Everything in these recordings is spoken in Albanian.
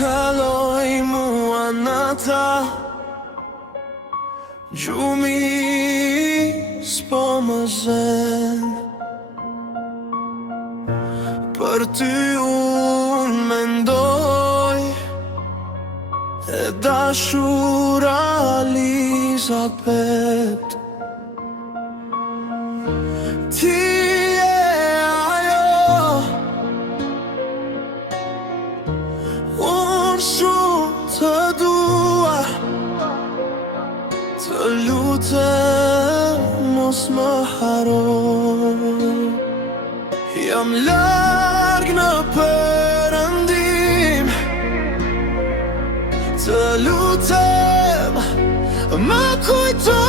Kaloi muanata Gjumi s'pomëzen Për ty unë mendoj E dashura Elizabeth Ti e ajo Unë shumë të dua Të lutem mos më haro Jam larg në Perëndim Të lutem më kujto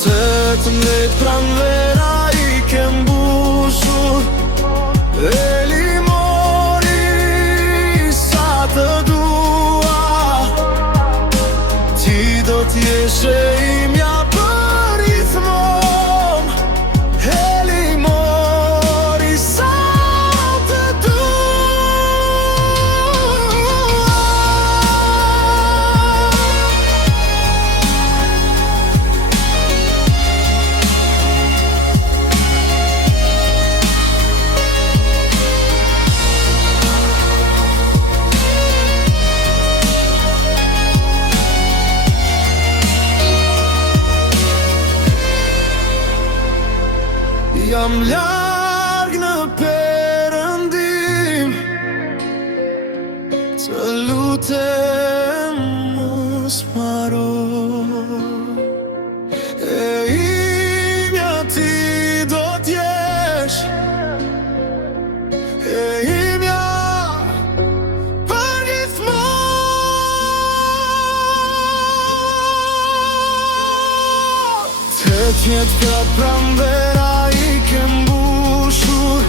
Tetëmbëdhjetë pranvera I ke mbushur Eli mori sa të dua Ti do t'jesh e imja për gjithmonë Eli mori sa të Jam larg në Perëndim Të lutem mos m'haro E imja ti do t'jesh E imja për gjithmonë Tetëmbëdhjetë pranvera I ke mbushur